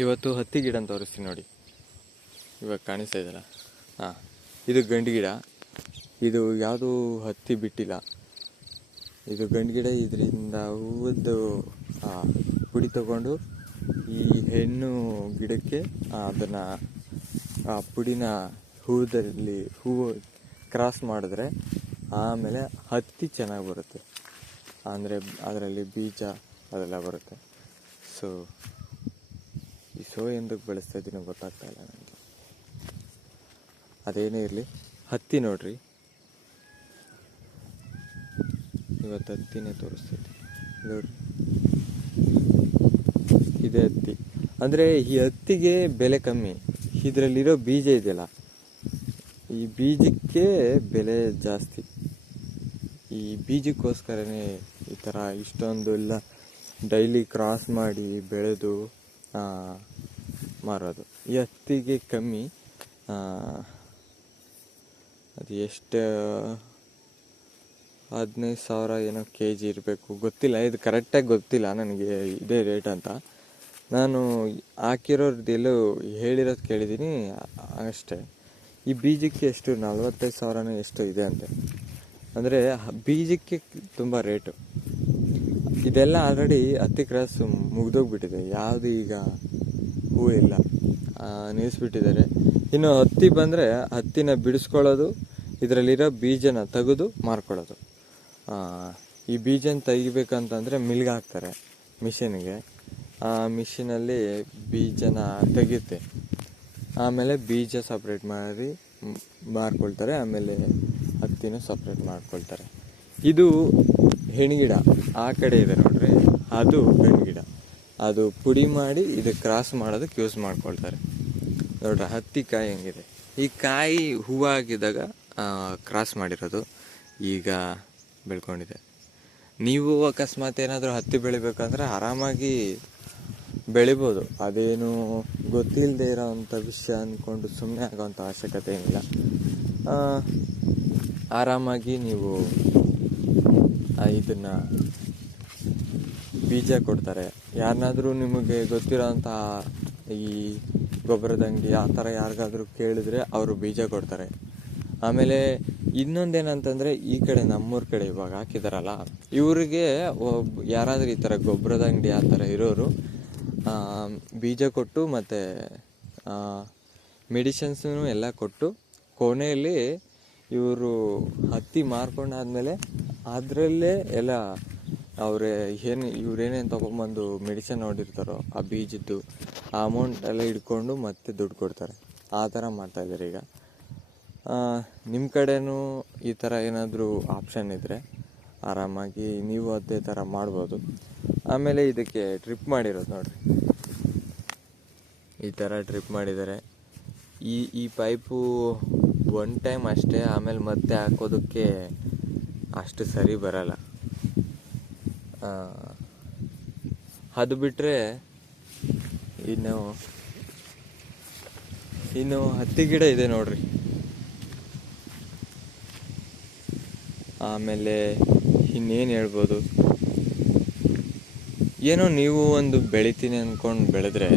ಇವತ್ತು ಹತ್ತಿ ಗಿಡ ಅಂತ ತೋರಿಸ್ತೀನಿ ನೋಡಿ. ಇವಾಗ ಕಾಣಿಸ್ತಾ ಇದೆಯಲ್ಲ, ಹಾಂ, ಇದು ಗಂಡು ಗಿಡ. ಇದು ಯಾವುದೂ ಹತ್ತಿ ಬಿಟ್ಟಿಲ್ಲ. ಇದು ಗಂಡು ಗಿಡ. ಇದರಿಂದ ಹೂವದ್ದು ಪುಡಿ ತಗೊಂಡು ಈ ಹೆಣ್ಣು ಗಿಡಕ್ಕೆ ಅದನ್ನು ಆ ಪುಡಿನ ಹೂವು ಕ್ರಾಸ್ ಮಾಡಿದ್ರೆ ಆಮೇಲೆ ಹತ್ತಿ ಚೆನ್ನಾಗಿ ಬರುತ್ತೆ. ಅಂದರೆ ಅದರಲ್ಲಿ ಬೀಜ ಅದೆಲ್ಲ ಬರುತ್ತೆ. ಈ ಎಂದಕ್ಕೆ ಬೆಳೆಸ್ತಾ ಇದ್ದೀನೋ ಗೊತ್ತಾಗ್ತಾ ಇಲ್ಲ ನನಗೆ. ಅದೇನೇ ಇರಲಿ, ಹತ್ತಿ ನೋಡ್ರಿ. ಇವತ್ತು ಹತ್ತಿನೇ ತೋರಿಸ್ತಿದ್ದೆ ನೋಡ್ರಿ. ಇದೇ ಹತ್ತಿ. ಅಂದರೆ ಈ ಹತ್ತಿಗೆ ಬೆಲೆ ಕಮ್ಮಿ. ಇದರಲ್ಲಿರೋ ಬೀಜ ಇದೆಯಲ್ಲ, ಈ ಬೀಜಕ್ಕೆ ಬೆಲೆ ಜಾಸ್ತಿ. ಈ ಬೀಜಕ್ಕೋಸ್ಕರನೇ ಈ ಥರ ಇಷ್ಟೊಂದು ಎಲ್ಲ ಡೈಲಿ ಕ್ರಾಸ್ ಮಾಡಿ ಬೆಳೆದು ಮಾರೋದು. ಈ ಹತ್ತಿಗೆ ಕಮ್ಮಿ. ಅದು ಎಷ್ಟು 15,000 ಏನೋ KG ಇರಬೇಕು, ಗೊತ್ತಿಲ್ಲ. ಇದು ಕರೆಕ್ಟಾಗಿ ಗೊತ್ತಿಲ್ಲ ನನಗೆ ಇದೇ ರೇಟ್ ಅಂತ. ನಾನು ಹಾಕಿರೋದೆಲ್ಲೋ ಹೇಳಿರೋದು ಕೇಳಿದ್ದೀನಿ ಅಷ್ಟೇ. ಈ ಬೀಜಕ್ಕೆ ಎಷ್ಟು 45,000 ಎಷ್ಟು ಇದೆ ಅಂತೆ. ಅಂದರೆ ಬೀಜಕ್ಕೆ ತುಂಬ ರೇಟು. ಇದೆಲ್ಲ ಆಲ್ರೆಡಿ ಹತ್ತಿ ಕ್ರಾಸ್ ಮುಗ್ದೋಗ್ಬಿಟ್ಟಿದೆ. ಯಾವುದು ಈಗ ಹೂ ಇಲ್ಲ, ನಿಲ್ಲಿಸ್ಬಿಟ್ಟಿದ್ದಾರೆ. ಇನ್ನು ಹತ್ತಿ ಬಂದರೆ ಹತ್ತಿನ ಬಿಡಿಸ್ಕೊಳ್ಳೋದು, ಇದರಲ್ಲಿರೋ ಬೀಜನ ತೆಗೆದು ಮಾರ್ಕೊಳ್ಳೋದು. ಈ ಬೀಜನ ತೆಗಿಬೇಕಂತಂದರೆ ಮಿಲ್ಗೆ ಹಾಕ್ತಾರೆ, ಮಿಷಿನ್ಗೆ. ಆ ಮಿಷಿನಲ್ಲಿ ಬೀಜನ ತೆಗೆಯುತ್ತೆ. ಆಮೇಲೆ ಬೀಜ ಸಪ್ರೇಟ್ ಮಾಡಿ ಮಾರ್ಕೊಳ್ತಾರೆ. ಆಮೇಲೆ ಹತ್ತಿನ ಸಪ್ರೇಟ್ ಮಾಡ್ಕೊಳ್ತಾರೆ. ಇದು ಹೆಣ್ಗಿಡ. ಆ ಕಡೆ ಇದೆ ನೋಡ್ರಿ, ಅದು ಗಂಡು ಗಿಡ. ಅದು ಪುಡಿ ಮಾಡಿ ಇದು ಕ್ರಾಸ್ ಮಾಡೋದಕ್ಕೆ ಯೂಸ್ ಮಾಡ್ಕೊಳ್ತಾರೆ. ನೋಡ್ರಿ ಹತ್ತಿ ಕಾಯಿ ಹೆಂಗಿದೆ. ಈ ಕಾಯಿ ಹೂವಾಗಿದ್ದಾಗ ಕ್ರಾಸ್ ಮಾಡಿರೋದು, ಈಗ ಬೆಳ್ಕೊಂಡಿದೆ. ನೀವು ಅಕಸ್ಮಾತ್ ಏನಾದರೂ ಹತ್ತಿ ಬೆಳಿಬೇಕಂದ್ರೆ ಆರಾಮಾಗಿ ಬೆಳಿಬೋದು. ಅದೇನು ಗೊತ್ತಿಲ್ಲದೆ ಇರೋವಂಥ ವಿಷಯ ಅಂದ್ಕೊಂಡು ಸುಮ್ಮನೆ ಆಗೋವಂಥ ಅವಶ್ಯಕತೆ ಏನಿಲ್ಲ. ಆರಾಮಾಗಿ ನೀವು ಇದನ್ನು ಬೀಜ ಕೊಡ್ತಾರೆ. ಯಾರನ್ನಾದರೂ ನಿಮಗೆ ಗೊತ್ತಿರೋಂಥ ಈ ಗೊಬ್ಬರದ ಅಂಗಡಿ ಆ ಥರ ಯಾರಿಗಾದ್ರೂ ಕೇಳಿದ್ರೆ ಅವರು ಬೀಜ ಕೊಡ್ತಾರೆ. ಆಮೇಲೆ ಇನ್ನೊಂದೇನಂತಂದರೆ, ಈ ಕಡೆ ನಮ್ಮೂರ ಕಡೆ ಇವಾಗ ಹಾಕಿದಾರಲ್ಲ, ಇವರಿಗೆ ಯಾರಾದರೂ ಈ ಥರ ಗೊಬ್ಬರದ ಅಂಗಡಿ ಆ ಥರ ಇರೋರು ಬೀಜ ಕೊಟ್ಟು ಮತ್ತು ಮೆಡಿಸಿನ್ಸೂ ಎಲ್ಲ ಕೊಟ್ಟು ಕೊನೆಯಲ್ಲಿ ಇವರು ಹತ್ತಿ ಮಾರ್ಕೊಂಡಾದ್ಮೇಲೆ ಅದರಲ್ಲೇ ಎಲ್ಲ ಇವ್ರೇನೇನು ತೊಗೊಂಬಂದು ಮೆಡಿಸಿನ್ ನೋಡಿರ್ತಾರೋ ಆ ಬೀಜದ್ದು ಆ ಅಮೌಂಟ್ ಎಲ್ಲ ಇಟ್ಕೊಂಡು ಮತ್ತೆ ದುಡ್ಡು ಕೊಡ್ತಾರೆ. ಆ ಥರ ಮಾಡ್ತಾಯಿದ್ದಾರೆ ಈಗ. ನಿಮ್ಮ ಕಡೆನೂ ಈ ಥರ ಏನಾದರೂ ಆಪ್ಷನ್ ಇದ್ದರೆ ಆರಾಮಾಗಿ ನೀವು ಅದೇ ಥರ ಮಾಡ್ಬೋದು. ಆಮೇಲೆ ಇದಕ್ಕೆ ಡ್ರಿಪ್ ಮಾಡಿರೋದು ನೋಡಿರಿ, ಈ ಥರ ಡ್ರಿಪ್ ಮಾಡಿದ್ದಾರೆ. ಈ ಪೈಪು ಒನ್ ಟೈಮ್ ಅಷ್ಟೇ, ಆಮೇಲೆ ಮತ್ತೆ ಹಾಕೋದಕ್ಕೆ ಅಷ್ಟು ಸರಿ ಬರಲ್ಲ. ಅದು ಬಿಟ್ಟರೆ ಇನ್ನು ಹತ್ತಿ ಗಿಡ ಇದೆ ನೋಡ್ರಿ. ಆಮೇಲೆ ಇನ್ನೇನು ಹೇಳ್ಬೋದು, ಏನೋ ನೀವು ಒಂದು ಬೆಳಿತೀನಿ ಅಂದ್ಕೊಂಡು ಬೆಳೆದ್ರೆ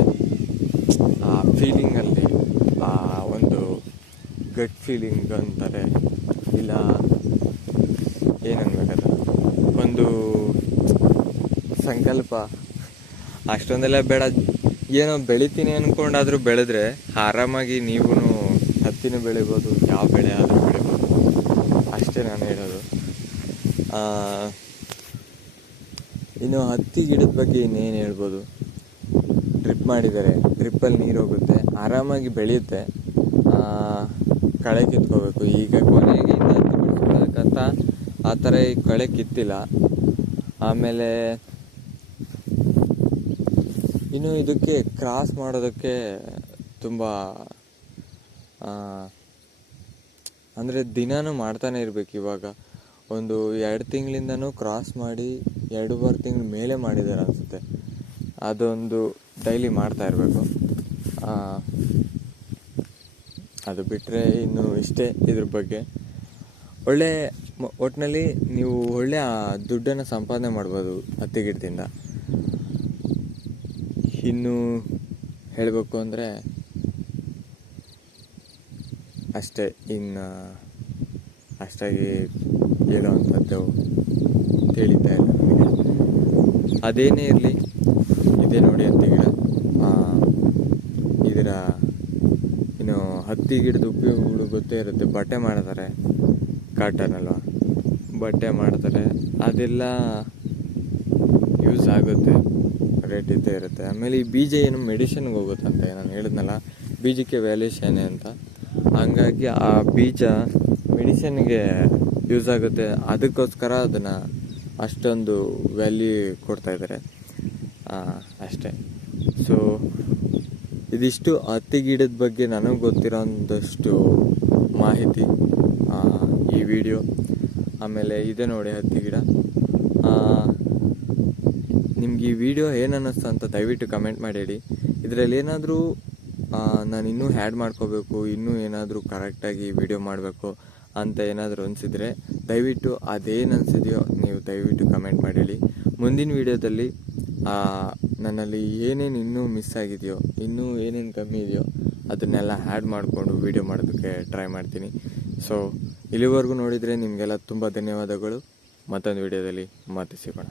ಆ ಫೀಲಿಂಗಲ್ಲಿ ಒಂದು ಗಟ್ ಫೀಲಿಂಗ್ ಅಂತಾರೆ, ಇಲ್ಲ ಏನನ್ಬೇಕದ, ಒಂದು ಸಂಕಲ್ಪ ಅಷ್ಟೊಂದೆಲ್ಲ ಬೇಡ. ಏನೋ ಬೆಳಿತೀನಿ ಅಂದ್ಕೊಂಡಾದರೂ ಬೆಳೆದ್ರೆ ಆರಾಮಾಗಿ ನೀವು ಹತ್ತಿನ ಬೆಳಿಬೋದು, ಯಾವ ಬೆಳೆ ಆದರೂ ಬೆಳಿಬೋದು. ಅಷ್ಟೇ ನಾನು ಹೇಳೋದು. ಇನ್ನು ಹತ್ತಿ ಗಿಡದ ಬಗ್ಗೆ ಇನ್ನೇನು ಹೇಳ್ಬೋದು. ಡ್ರಿಪ್ ಮಾಡಿದ್ದಾರೆ, ಡ್ರಿಪ್ಪಲ್ಲಿ ನೀರು ಹೋಗುತ್ತೆ, ಆರಾಮಾಗಿ ಬೆಳೆಯುತ್ತೆ. ಕಳೆ ಕಿತ್ಕೋಬೇಕು. ಈಗ ಕೊನೆಗೆ ಇನ್ನು ಹತ್ತಿ ಬಿಡಿಸ್ಕೊಳ್ಳೋದಕ್ಕಂತ ಆ ಥರ ಈ ಕಳೆ ಕಿತ್ತಿಲ್ಲ. ಆಮೇಲೆ ಇನ್ನು ಇದಕ್ಕೆ ಕ್ರಾಸ್ ಮಾಡೋದಕ್ಕೆ ತುಂಬ ಅಂದರೆ ದಿನಾನೂ ಮಾಡ್ತಾನೆ ಇರಬೇಕು. ಇವಾಗ ಒಂದು 2 ತಿಂಗಳಿಂದನೂ ಕ್ರಾಸ್ ಮಾಡಿ 2-3 ತಿಂಗಳ ಮೇಲೆ ಮಾಡಿದ್ದಾರೆ ಅನಿಸುತ್ತೆ. ಅದೊಂದು ಡೈಲಿ ಮಾಡ್ತಾ ಇರಬೇಕು. ಅದು ಬಿಟ್ಟರೆ ಇನ್ನು ಇಷ್ಟೇ ಇದ್ರ ಬಗ್ಗೆ. ಒಟ್ಟಿನಲ್ಲಿ ನೀವು ಒಳ್ಳೆ ದುಡ್ಡನ್ನು ಸಂಪಾದನೆ ಮಾಡ್ಬೋದು ಹತ್ತಿ ಗಿಡದಿಂದ. ಇನ್ನು ಹೇಳಬೇಕು ಅಂದರೆ ಅಷ್ಟೇ. ಇನ್ನು ಅಷ್ಟಾಗಿ ಹೇಳೋವಂಥದ್ದು ತಿಳಿತಾ ಇಲ್ಲ ನನಗೆ. ಅದೇನೇ ಇರಲಿ, ಇದೇ ನೋಡಿ ಹತ್ತಿ ಗಿಡ. ಇದರ ಇನ್ನು ಹತ್ತಿ ಗಿಡದ ಉಪಯೋಗಗಳು ಗೊತ್ತೇ ಇರುತ್ತೆ. ಬಟ್ಟೆ ಮಾಡ್ತಾರೆ, ಕಾಟನ್ ಅಲ್ವಾ, ಬಟ್ಟೆ ಮಾಡ್ತಾರೆ, ಅದೆಲ್ಲ ಯೂಸ್ ಆಗುತ್ತೆ, ರೇಟ್ ಇದ್ದೇ ಇರುತ್ತೆ. ಆಮೇಲೆ ಈ ಬೀಜ ಏನು ಮೆಡಿಸಿನ್ಗೆ ಹೋಗುತ್ತಂತೆ, ನಾನು ಹೇಳಿದ್ನಲ್ಲ ಬೀಜಕ್ಕೆ ವ್ಯಾಲ್ಯೂಷನ್ ಅಂತ. ಹಂಗಾಗಿ ಆ ಬೀಜ ಮೆಡಿಸಿನ್ಗೆ ಯೂಸ್ ಆಗುತ್ತೆ, ಅದಕ್ಕೋಸ್ಕರ ಅದನ್ನು ಅಷ್ಟೊಂದು ವ್ಯಾಲ್ಯೂ ಕೊಡ್ತಾಯಿದ್ದಾರೆ ಅಷ್ಟೇ. ಸೊ ಇದಿಷ್ಟು ಹತ್ತಿ ಗಿಡದ ಬಗ್ಗೆ ನನಗೆ ಗೊತ್ತಿರೋಂಥಷ್ಟು ಮಾಹಿತಿ ಈ ವಿಡಿಯೋ. ಆಮೇಲೆ ಇದೆ ನೋಡಿ ಹತ್ತಿ ಗಿಡ. ನಿಮ್ಗೆ ಈ ವಿಡಿಯೋ ಏನು ಅನ್ನಿಸ್ತು ಅಂತ ದಯವಿಟ್ಟು ಕಮೆಂಟ್ ಮಾಡಿ ಹೇಳಿ. ಇದರಲ್ಲಿ ಏನಾದರೂ ನಾನು ಇನ್ನೂ ಆ್ಯಡ್ ಮಾಡ್ಕೋಬೇಕು, ಇನ್ನೂ ಏನಾದರೂ ಕರೆಕ್ಟಾಗಿ ವಿಡಿಯೋ ಮಾಡಬೇಕು ಅಂತ ಏನಾದರೂ ಅನಿಸಿದರೆ ದಯವಿಟ್ಟು ಅದೇನು ಅನಿಸಿದೆಯೋ ನೀವು ದಯವಿಟ್ಟು ಕಮೆಂಟ್ ಮಾಡಿ ಹೇಳಿ. ಮುಂದಿನ ವಿಡಿಯೋದಲ್ಲಿ ನನ್ನಲ್ಲಿ ಏನೇನು ಇನ್ನೂ ಮಿಸ್ ಆಗಿದೆಯೋ, ಇನ್ನೂ ಏನೇನು ಕಮ್ಮಿ ಇದೆಯೋ ಅದನ್ನೆಲ್ಲ ಆ್ಯಡ್ ಮಾಡಿಕೊಂಡು ವಿಡಿಯೋ ಮಾಡೋದಕ್ಕೆ ಟ್ರೈ ಮಾಡ್ತೀನಿ. ಸೊ ಇಲ್ಲಿವರೆಗೂ ನೋಡಿದರೆ ನಿಮಗೆಲ್ಲ ತುಂಬ ಧನ್ಯವಾದಗಳು. ಮತ್ತೊಂದು ವಿಡಿಯೋದಲ್ಲಿ ಮತ್ತೆ ಸಿಗೋಣ.